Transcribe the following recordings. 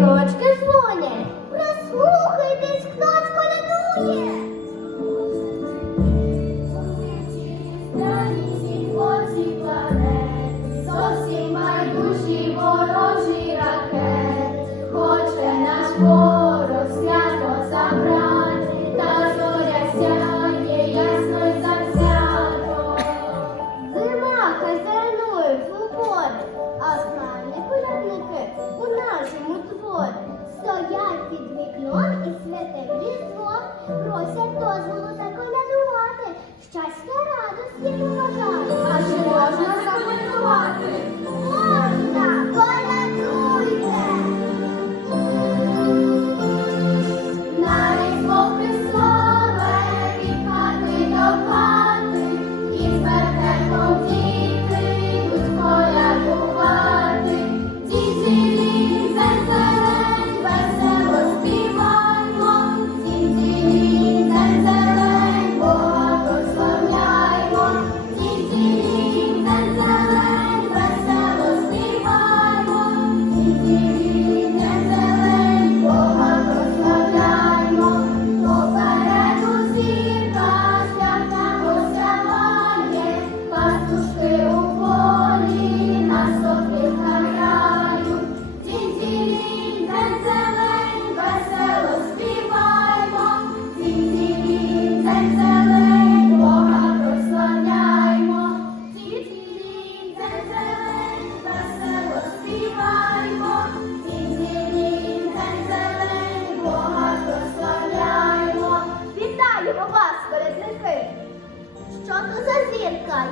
дзвонять. Прослухайтесь, хто колядує.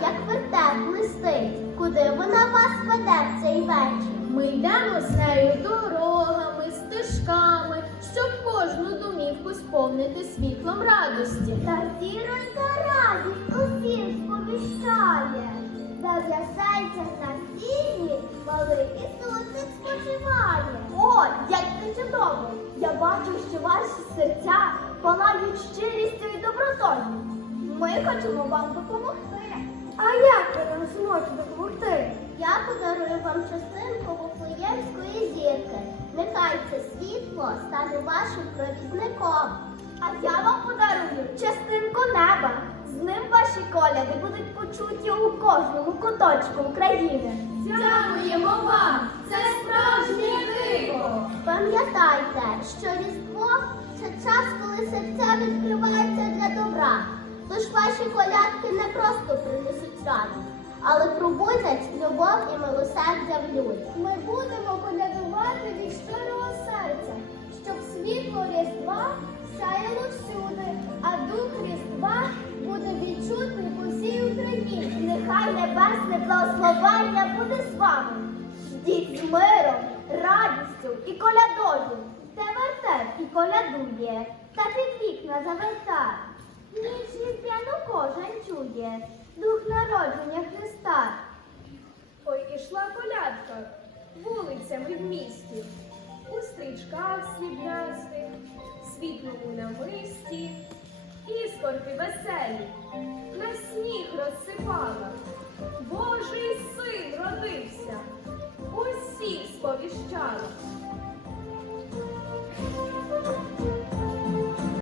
Як вертеп блистить? Куди вона вас веде в цей вечір? Ми йдемо з нею дорогами, стежками, щоб кожну домівку сповнити світлом радості. Та зіронька радість усім сповіщає, де в ясельцях на сіні малий Ісусик спочиває. О, як це чудово! Я бачу, що ваші серця палають щирістю і добротою. Ми хочемо вам допомогти. А як ви нам зможете допомогти? Я подарую вам частинку Вифлеємської зірки. Нехай це світло стане вашим провідником. А я вам подарую частинку неба. З ним ваші коляди будуть почуті у кожному куточку України. Дякуємо вам! Це справжнє диво! Пам'ятайте, що Різдво це час, коли серця відкриваються для добра. Тож ваші колядки не просто принесуть радість, але пробудять любов і милосердя в люди. Ми будемо колядувати від щирого серця, щоб світло Різдва сяяло всюди, а дух Різдва буде відчутний по всій Україні. Нехай небесне благословення буде з вами. Ждіть з миром, радістю і колядою. Те вертеп і колядує, та під вікна заверта. Різдвяну кожен чує, дух народження Христа. Ой, ішла колядка вулицями в місті, у стрічках сріблястих, світлому намисті, іскорки веселі, на сніг розсипала. Божий син родився, усіх сповіщала.